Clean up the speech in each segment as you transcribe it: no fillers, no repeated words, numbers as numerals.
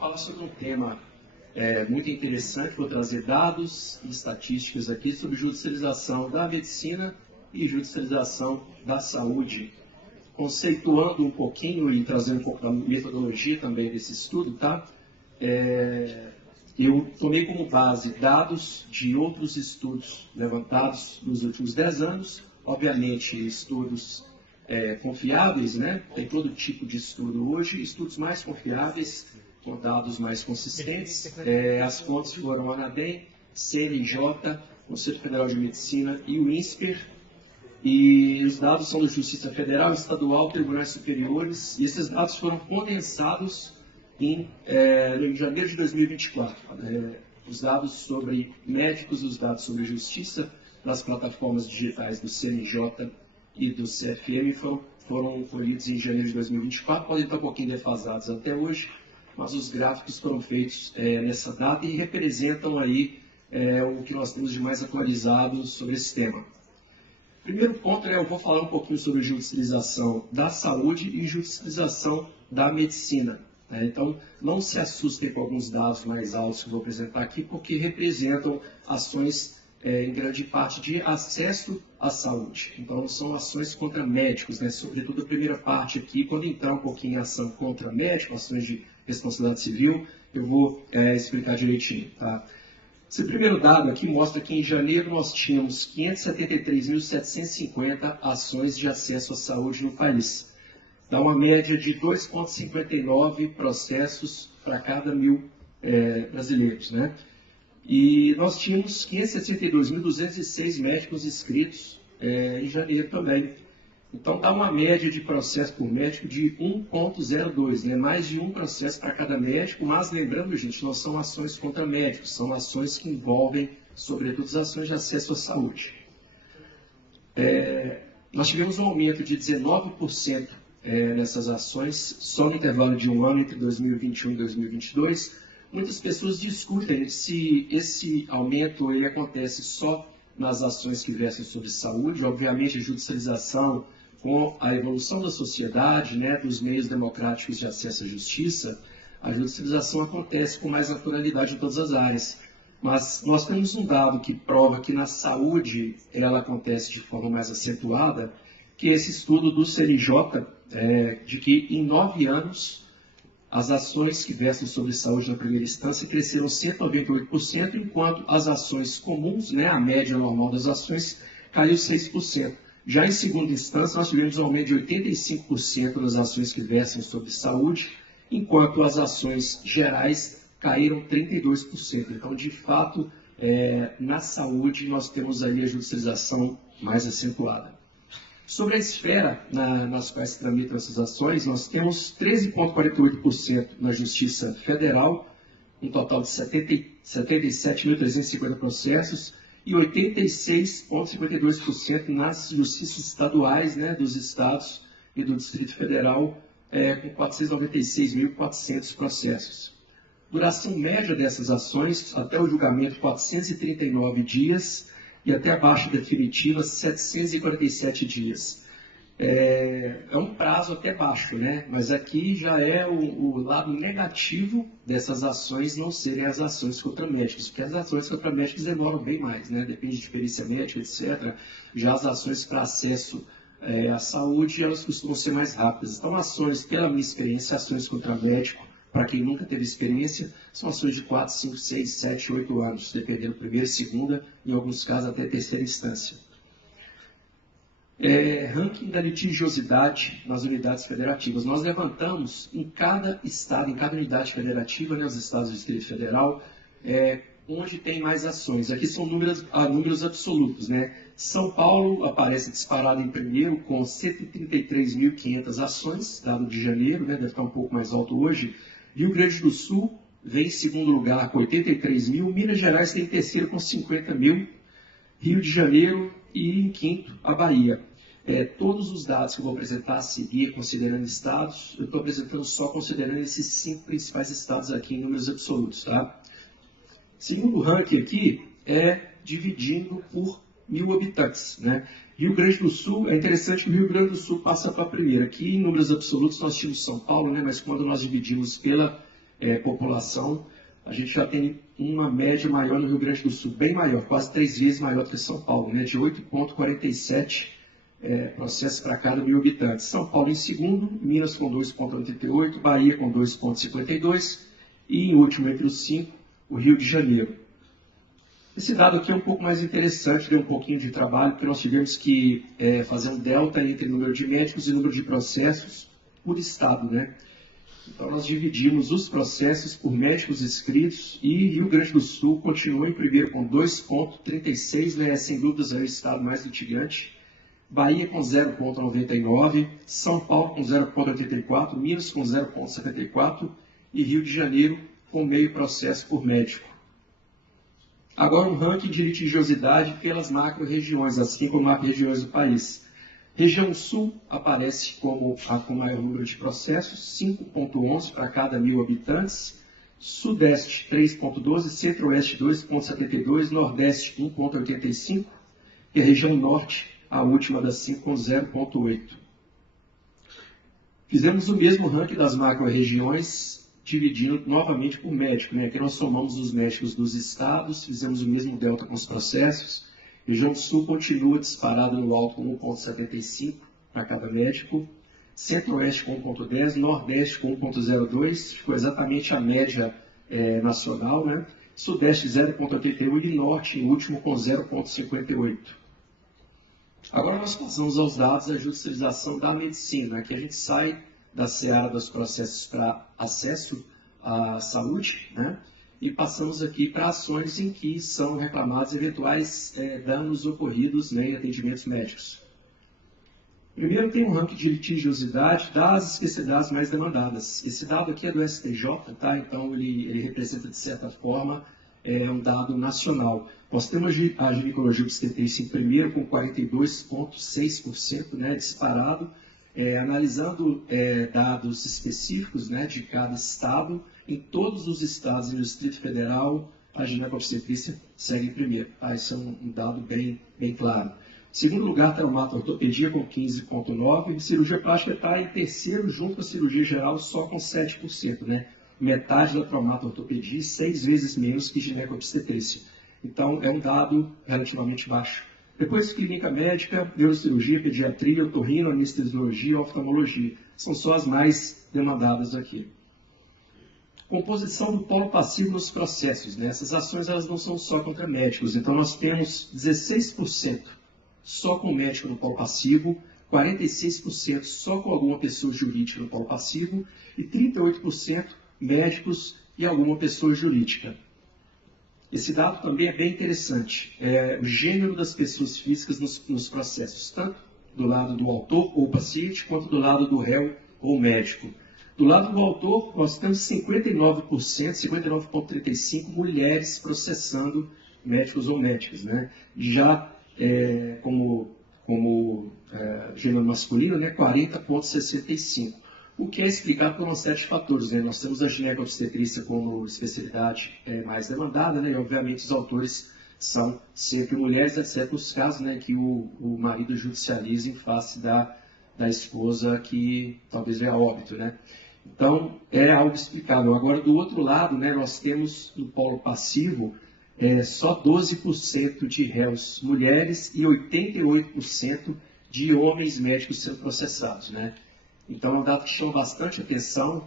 falar sobre um tema muito interessante. Vou trazer dados e estatísticas aqui sobre judicialização da medicina e judicialização da saúde, conceituando um pouquinho e trazendo um pouco da metodologia também desse estudo, tá? Eu tomei como base dados de outros estudos levantados nos últimos 10 anos, obviamente estudos confiáveis, né? Tem todo tipo de estudo hoje, estudos mais confiáveis, com dados mais consistentes. As fontes foram a ANADEM, CNJ, Conselho Federal de Medicina e o INSPER. E os dados são da Justiça Federal, Estadual, Tribunais Superiores, e esses dados foram condensados em janeiro de 2024. Os dados sobre médicos, os dados sobre justiça, das plataformas digitais do CNJ e do CFM foram colhidos em janeiro de 2024, podem estar um pouquinho defasados até hoje, mas os gráficos foram feitos nessa data e representam aí o que nós temos de mais atualizado sobre esse tema. Primeiro ponto, eu vou falar um pouquinho sobre judicialização da saúde e judicialização da medicina. Então, não se assustem com alguns dados mais altos que eu vou apresentar aqui, porque representam ações, em grande parte, de acesso à saúde. Então, são ações contra médicos, né? Sobretudo a primeira parte aqui, quando entrar um pouquinho em ação contra médicos, ações de responsabilidade civil, eu vou explicar direitinho, tá? Esse primeiro dado aqui mostra que em janeiro nós tínhamos 573.750 ações de acesso à saúde no país. Dá uma média de 2,59 processos para cada 1.000 brasileiros, né? E nós tínhamos 562.206 médicos inscritos em janeiro também. Então, dá uma média de processo por médico de 1,02, né? Mais de um processo para cada médico, mas lembrando, gente, não são ações contra médicos, são ações que envolvem, sobretudo, as ações de acesso à saúde. Nós tivemos um aumento de 19% nessas ações, só no intervalo de um ano, entre 2021 e 2022. Muitas pessoas discutem se esse aumento ele acontece só nas ações que versam sobre saúde. Obviamente, a judicialização, com a evolução da sociedade, né, dos meios democráticos de acesso à justiça, a judicialização acontece com mais naturalidade em todas as áreas. Mas nós temos um dado que prova que na saúde ela acontece de forma mais acentuada, que é esse estudo do CNJ, de que em 9 anos as ações que versam sobre saúde na primeira instância cresceram 198%, enquanto as ações comuns, né, a média normal das ações, caiu 6%. Já em segunda instância, nós tivemos um aumento de 85% das ações que versam sobre saúde, enquanto as ações gerais caíram 32%. Então, de fato, na saúde, nós temos aí a judicialização mais acentuada. Sobre a esfera nas quais se tramitam essas ações, nós temos 13,48% na Justiça Federal, um total de 77.350 processos, e 86,52% nas justiças estaduais, né, dos estados e do Distrito Federal, com 496.400 processos. Duração média dessas ações, até o julgamento, 439 dias, e até a baixa definitiva, 747 dias. É um prazo até baixo, né? Mas aqui já é o lado negativo dessas ações não serem as ações contra médicos, porque as ações contra médicos demoram bem mais, né? Depende de perícia médica, etc. Já as ações para acesso à saúde, elas costumam ser mais rápidas. Então, ações, pela minha experiência, ações contra médico, para quem nunca teve experiência, são ações de 4, 5, 6, 7, 8 anos, dependendo primeira, segunda, em alguns casos até terceira instância. Ranking da litigiosidade nas unidades federativas. Nós levantamos em cada estado, em cada unidade federativa, né, os estados do Distrito Federal, onde tem mais ações. Aqui são números absolutos, né? São Paulo aparece disparado em primeiro com 133.500 ações, dado de janeiro, né, deve estar um pouco mais alto hoje. Rio Grande do Sul vem em segundo lugar com 83.000, Minas Gerais tem em terceiro com 50.000, Rio de Janeiro e em quinto a Bahia. Todos os dados que eu vou apresentar a seguir, considerando estados, eu estou apresentando só considerando esses 5 principais estados aqui em números absolutos, tá? Segundo ranking aqui dividindo por 1.000 habitantes, né? Rio Grande do Sul, é interessante que o Rio Grande do Sul passa para a primeira. Aqui, em números absolutos, nós tínhamos São Paulo, né? Mas quando nós dividimos pela população, a gente já tem uma média maior no Rio Grande do Sul, bem maior, quase 3 vezes maior do que São Paulo, né, de 8,47 processos para cada 1.000 habitantes. São Paulo em segundo, Minas com 2,88, Bahia com 2,52 e, em último, entre os 5, o Rio de Janeiro. Esse dado aqui é um pouco mais interessante, deu um pouquinho de trabalho, porque nós tivemos que fazer um delta entre o número de médicos e o número de processos por estado, né? Então, nós dividimos os processos por médicos inscritos e Rio Grande do Sul continua em primeiro com 2,36, né? Sem dúvidas é o estado mais litigante. Bahia com 0,99, São Paulo com 0,84, Minas com 0,74 e Rio de Janeiro com meio processo por médico. Agora um ranking de litigiosidade pelas macro-regiões, as 5 macro-regiões do país. Região Sul aparece como a com maior número de processos, 5,11 para cada 1.000 habitantes. Sudeste, 3,12, Centro-Oeste, 2,72, Nordeste, 1,85 e a região Norte, a última das 5, com 0,8. Fizemos o mesmo ranking das macro-regiões, dividindo novamente por médico, né? Aqui nós somamos os médicos dos estados, fizemos o mesmo delta com os processos. Região Sul continua disparada no alto com 1,75 para cada médico. Centro-Oeste com 1,10, Nordeste com 1,02, ficou exatamente a média nacional, né? Sudeste 0,81 e Norte, em último, com 0,58. Agora nós passamos aos dados da judicialização da medicina. Aqui a gente sai da seara dos processos para acesso à saúde, né? E passamos aqui para ações em que são reclamados eventuais danos ocorridos, né, em atendimentos médicos. Primeiro tem um ranking de litigiosidade das especialidades mais demandadas. Esse dado aqui é do STJ, tá? Então ele representa, de certa forma, um dado nacional. Nós temos a ginecologia obstetrícia em primeiro com 42,6%, né, disparado. Analisando dados específicos, né, de cada estado, em todos os estados e no Distrito Federal, a ginecobstetrícia segue em primeiro. Isso é um dado bem claro. Em segundo lugar, traumato-ortopedia com 15,9%, e cirurgia plástica está em terceiro, junto com a cirurgia geral, só com 7%. Né? Metade da traumato-ortopedia e 6 vezes menos que ginecobstetrícia. Então, é um dado relativamente baixo. Depois, clínica médica, neurocirurgia, pediatria, otorrino, anestesiologia e oftalmologia. São só as mais demandadas aqui. Composição do polo passivo nos processos. Né? Essas ações elas não são só contra médicos. Então, nós temos 16% só com médico no polo passivo, 46% só com alguma pessoa jurídica no polo passivo e 38% médicos e alguma pessoa jurídica. Esse dado também é bem interessante. O gênero das pessoas físicas nos processos, tanto do lado do autor ou paciente, quanto do lado do réu ou médico. Do lado do autor, nós temos 59%, 59,35% mulheres processando médicos ou médicas. Né? Já como gênero masculino, né, 40,65%. O que é explicado por uma série de fatores. Né? Nós temos a ginecobstetrícia como especialidade mais demandada, né? E obviamente os autores são sempre mulheres, exceto os casos, né, que o marido judicializa em face da esposa que talvez venha a óbito. Né? Então, é algo explicável. Agora, do outro lado, né, nós temos no polo passivo só 12% de réus mulheres e 88% de homens médicos sendo processados. Né? Então, é um dado que chama bastante atenção.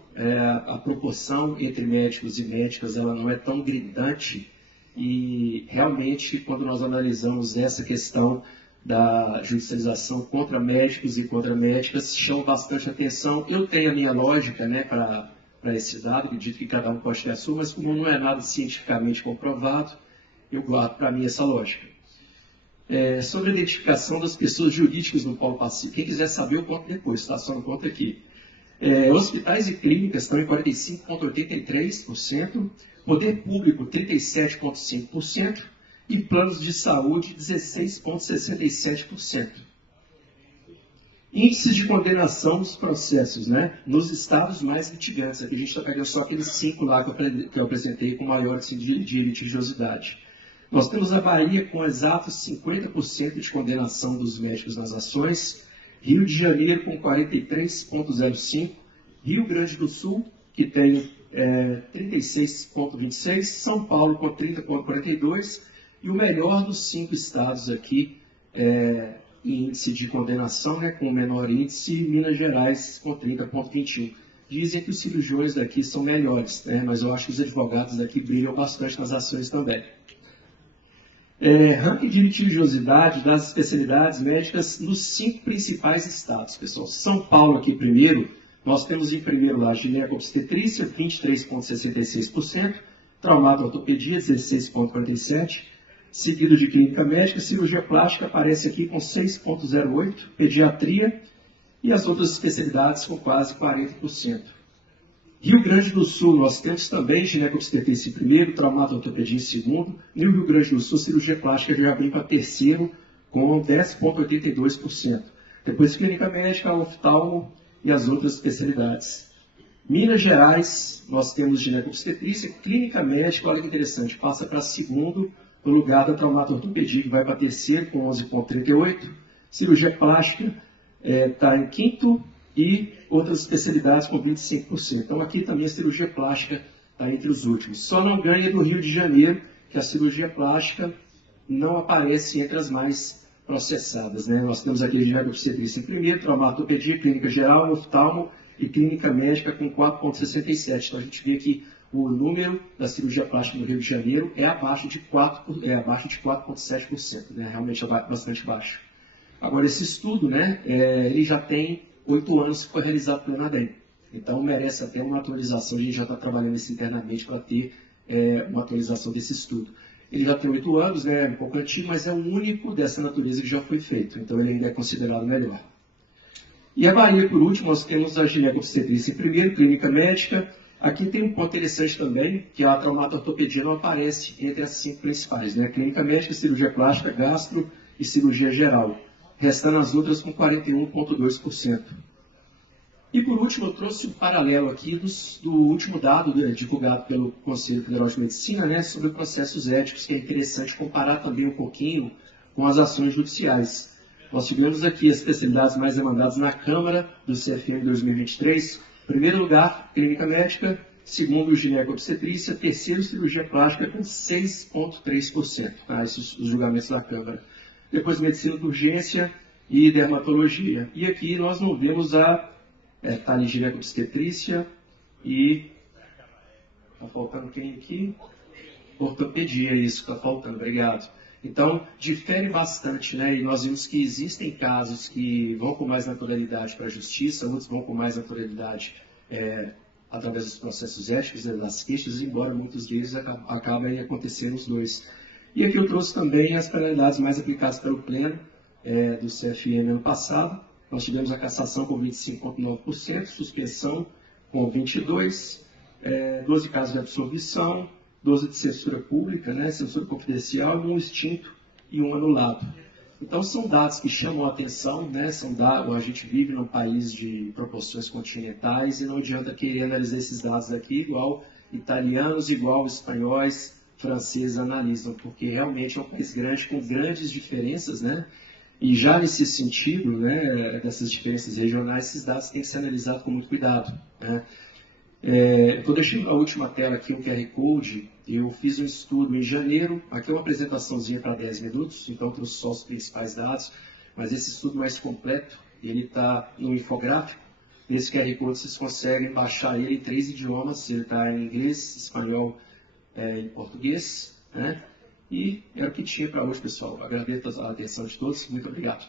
A proporção entre médicos e médicas ela não é tão gritante e, realmente, quando nós analisamos essa questão da judicialização contra médicos e contra médicas, chama bastante atenção. Eu tenho a minha lógica, né, para esse dado, acredito que cada um pode ter a sua, mas como não é nada cientificamente comprovado, eu guardo para mim essa lógica. Sobre a identificação das pessoas jurídicas no polo passivo. Quem quiser saber, eu conto depois, está? Só não conto aqui. Hospitais e clínicas estão em 45,83%, poder público 37,5% e planos de saúde 16,67%. Índices de condenação nos processos, né? Nos estados mais litigantes. Aqui a gente está pegando só aqueles 5 lá que eu apresentei com maior índice de litigiosidade. Nós temos a Bahia com exatos 50% de condenação dos médicos nas ações, Rio de Janeiro com 43,05%, Rio Grande do Sul, que tem 36,26%, São Paulo com 30,42%, e o melhor dos 5 estados aqui, em índice de condenação, né, com o menor índice, Minas Gerais com 30,21%. Dizem que os cirurgiões daqui são melhores, né, mas eu acho que os advogados daqui brilham bastante nas ações também. Ranking de litigiosidade das especialidades médicas nos 5 principais estados, pessoal. São Paulo aqui primeiro, nós temos em primeiro lá gineco-obstetrícia, 23,66%, traumato-ortopedia, 16,47%, seguido de clínica médica, cirurgia plástica aparece aqui com 6,08%, pediatria e as outras especialidades com quase 40%. Rio Grande do Sul, nós temos também gineco-obstetrícia em primeiro, traumato-ortopedia em segundo, e o Rio Grande do Sul, cirurgia plástica já vem para terceiro, com 10,82%. Depois clínica médica, oftalmo e as outras especialidades. Minas Gerais, nós temos gineco-obstetrícia, clínica médica, olha que interessante, passa para segundo, no lugar da traumato-ortopedia, que vai para terceiro, com 11,38%. Cirurgia plástica está em quinto, e outras especialidades com 25%. Então aqui também a cirurgia plástica está entre os últimos. Só não ganha do Rio de Janeiro, que a cirurgia plástica não aparece entre as mais processadas, né? Nós temos aqui a gineco-obstetrícia em primeiro, traumato-ortopedia, clínica geral, oftalmo e clínica médica com 4,67%. Então a gente vê que o número da cirurgia plástica no Rio de Janeiro é abaixo de 4,7%, né? Realmente é bastante baixo. Agora esse estudo, né, ele já tem 8 anos que foi realizado pelo ENADEM. Então, merece até uma atualização. A gente já está trabalhando isso internamente para ter uma atualização desse estudo. Ele já tem 8 anos, né, um pouco antigo, mas é o único dessa natureza que já foi feito. Então, ele ainda é considerado melhor. E a Bahia, por último, nós temos a gineco-obstetrícia em primeiro, clínica médica. Aqui tem um ponto interessante também, que a traumato-ortopedia não aparece entre as 5 principais, né? Clínica médica, cirurgia plástica, gastro e cirurgia geral, restando as outras com 41,2%. E por último, eu trouxe um paralelo aqui do último dado divulgado pelo Conselho Federal de Medicina, né, sobre processos éticos, que é interessante comparar também um pouquinho com as ações judiciais. Nós tivemos aqui as especialidades mais demandadas na Câmara do CFM 2023. Em primeiro lugar, clínica médica, segundo, gineco-obstetrícia, terceiro, cirurgia plástica, com 6,3%. Esses os julgamentos da Câmara. Depois medicina de urgência e dermatologia. E aqui nós não vemos tá ali gineco-obstetrícia e está faltando quem aqui? Ortopedia, isso que está faltando, obrigado. Então, difere bastante, né? E nós vimos que existem casos que vão com mais naturalidade para a justiça, outros vão com mais naturalidade através dos processos éticos, das queixas, embora muitos deles acabem acontecendo os dois. E aqui eu trouxe também as penalidades mais aplicadas pelo Pleno do CFM ano passado. Nós tivemos a cassação com 25,9%, suspensão com 22%, 12 casos de absolvição, 12 de censura pública, né, censura confidencial, um extinto e um anulado. Então são dados que chamam a atenção, né, são dados, a gente vive num país de proporções continentais e não adianta querer analisar esses dados aqui igual italianos, igual espanhóis, franceses analisam, porque realmente é um país grande, com grandes diferenças, né? E já nesse sentido, né, dessas diferenças regionais, esses dados têm que ser analisados com muito cuidado, né? Estou deixando a última tela aqui, um QR Code. Eu fiz um estudo em janeiro, aqui é uma apresentaçãozinha para 10 minutos, então trouxe só os principais dados, mas esse estudo mais completo, ele está no infográfico. Nesse QR Code vocês conseguem baixar ele em 3 idiomas, ele está em inglês, espanhol e português, né? E era o que tinha para hoje, pessoal. Agradeço a atenção de todos. Muito obrigado.